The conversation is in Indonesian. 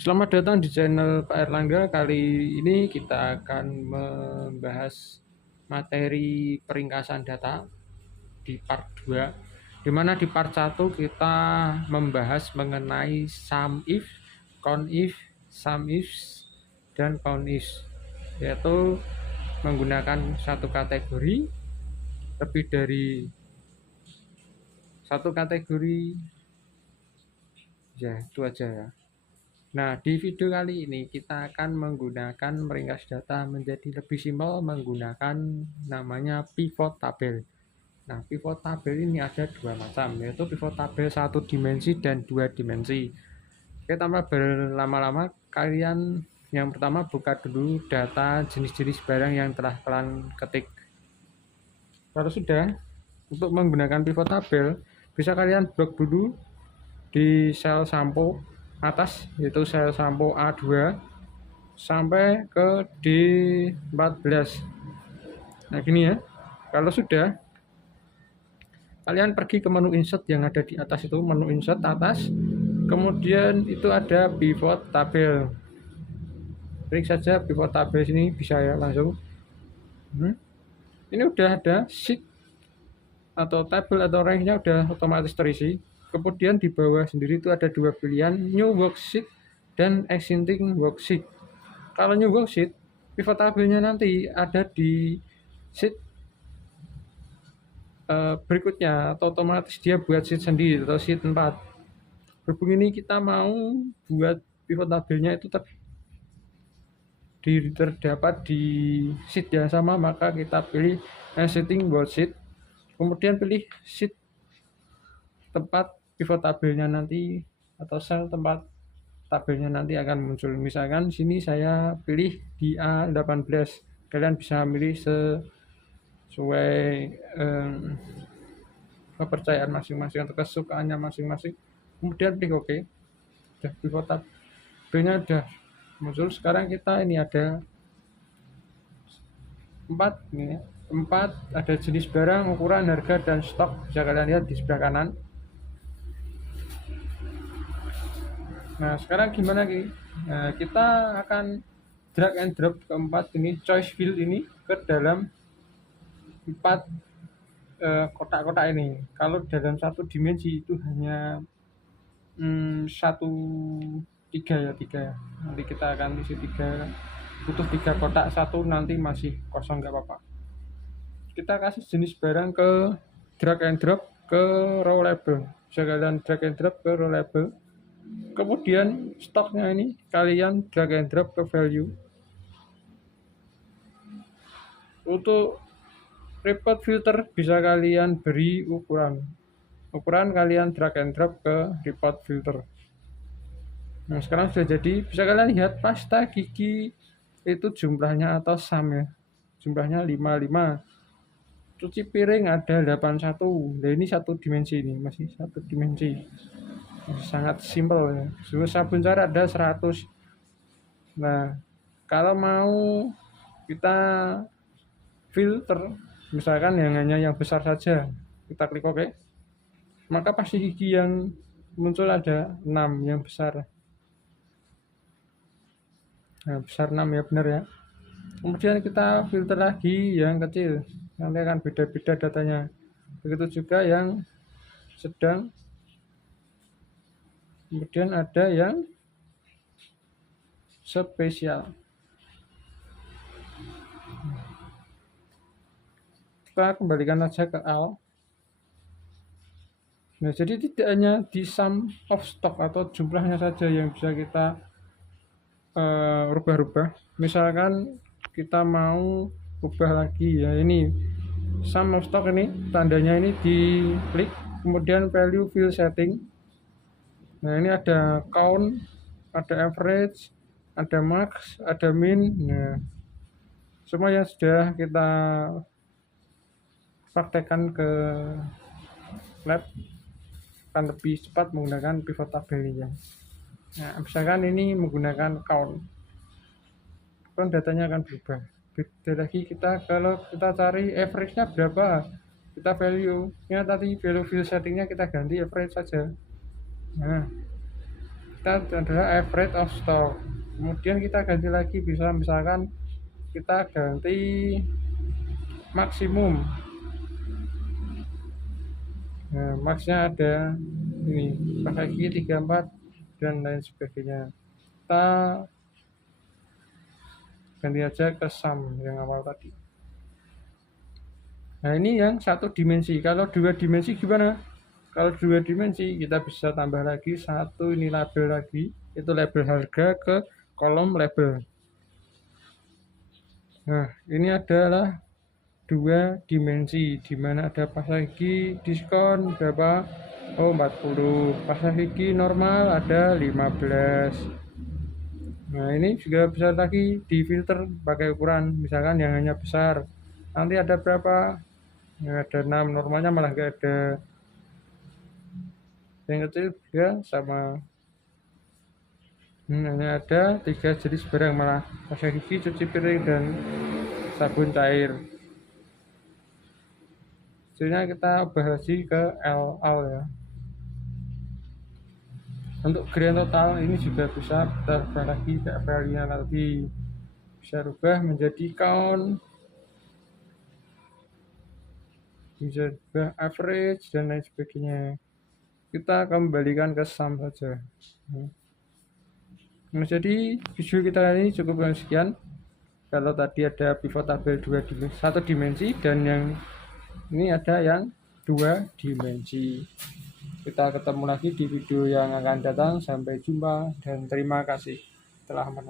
Selamat datang di channel Pak Erlangga. Kali ini kita akan membahas materi peringkasan data di part 2, di mana di part 1 kita membahas mengenai sum if, count if, sum ifs, dan count ifs, yaitu menggunakan satu kategori, lebih dari satu kategori, ya itu aja ya. Nah, di video kali ini kita akan menggunakan meringkas data menjadi lebih simpel menggunakan namanya pivot tabel. Nah, pivot tabel ini ada dua macam, yaitu pivot tabel satu dimensi dan dua dimensi. Oke, tanpa berlama-lama, kalian yang pertama buka dulu data jenis-jenis barang yang telah kalian ketik. Kalau sudah, untuk menggunakan pivot tabel, bisa kalian blok dulu di sel sampo atas, yaitu sel sampo A2 sampai ke D14. Nah gini ya, kalau sudah, kalian pergi ke menu insert yang ada di atas itu, menu insert atas, kemudian itu ada pivot tabel. Klik saja pivot tabel sini, bisa ya langsung. Ini udah ada sheet atau tabel atau range-nya udah otomatis terisi. Kemudian di bawah sendiri itu ada dua pilihan, new worksheet dan existing worksheet. Kalau new worksheet, pivot tabelnya nanti ada di sheet berikutnya, atau otomatis dia buat sheet sendiri atau sheet 4. Berhubung ini kita mau buat pivot tabelnya itu terdapat di sheet yang sama, maka kita pilih existing worksheet, kemudian pilih sheet tempat pivot tabelnya nanti atau sel tempat tabelnya nanti akan muncul. Misalkan sini saya pilih di A18, kalian bisa milih sesuai kepercayaan masing-masing atau kesukaannya masing-masing, kemudian pilih OK. Udah pivot tabelnya udah muncul. Sekarang kita ini ada 4 ini ya. 4 ada jenis barang, ukuran, harga, dan stok, bisa kalian lihat di sebelah kanan. Nah sekarang gimana Ki? Nah, kita akan drag and drop keempat ini choice field ini ke dalam 4 kotak-kotak ini. Kalau dalam satu dimensi itu hanya 3 ya. Nanti kita akan isi 3, butuh 3 kotak, satu nanti masih kosong, nggak apa-apa. Kita kasih jenis barang ke drag and drop ke row label. Bisa kalian drag and drop ke row label. Kemudian stoknya ini kalian drag and drop ke value. Untuk report filter bisa kalian beri ukuran kalian drag and drop ke report filter. Nah sekarang sudah jadi, bisa kalian lihat pasta gigi itu jumlahnya atau sum ya, jumlahnya 55. Cuci piring ada 81. Nah ini satu dimensi, ini masih satu dimensi, masih sangat simpel ya. Sabun cair ada 100. Nah kalau mau kita filter, misalkan yang hanya yang besar saja, kita klik OK, maka pasti gigi yang muncul ada 6 yang besar. Nah, besar 6 ya, benar ya. Kemudian kita filter lagi yang kecil, nanti akan beda-beda datanya. Begitu juga yang sedang, kemudian ada yang spesial. Kita kembalikan saja ke AL. Nah jadi tidak hanya di sum of stock atau jumlahnya saja yang bisa kita rubah-rubah. Misalkan kita mau ubah lagi ya, ini sum of stock, ini tandanya ini diklik, kemudian value field setting. Nah ini ada count, ada average, ada max, ada min. Nah semua yang sudah kita praktekkan ke lab akan lebih cepat menggunakan pivot tabel ini ya. Nah misalkan ini menggunakan count, kan datanya akan berubah. Beda lagi kita kalau kita cari average-nya berapa, kita value nya tadi value field settingnya kita ganti average saja. Nah kita adalah average of stock. Kemudian kita ganti lagi, bisa misalkan kita ganti maksimum. Nah, maxnya ada ini pakai gigi 34 dan lain sebagainya. Kita ganti aja ke sum yang awal tadi. Nah, ini yang satu dimensi. Kalau dua dimensi gimana? Kalau dua dimensi kita bisa tambah lagi satu ini label lagi, itu label harga ke kolom label. Nah, ini adalah dua dimensi, di mana ada pas lagi diskon berapa? Oh, 40. Pas lagi normal ada 15. Nah, ini juga bisa lagi difilter pakai ukuran, misalkan yang hanya besar. Nanti ada berapa? Nah, ada 6, normalnya malah nggak ada. Yang kecil juga sama. Hanya ada 3 jenis barang, malah pasang gigi, cuci piring, dan sabun cair. Selanjutnya kita bahas ke LL ya. Untuk grand total ini juga bisa kita ubah lagi ke value-nya lagi, bisa rubah menjadi count, bisa rubah average dan lain sebagainya. Kita kembalikan ke sum saja. Nah, jadi video kita kali ini cukup sekian. Kalau tadi ada pivot tabel satu dimensi, dan yang ini ada yang dua dimensi. Kita ketemu lagi di video yang akan datang. Sampai jumpa dan terima kasih telah menonton.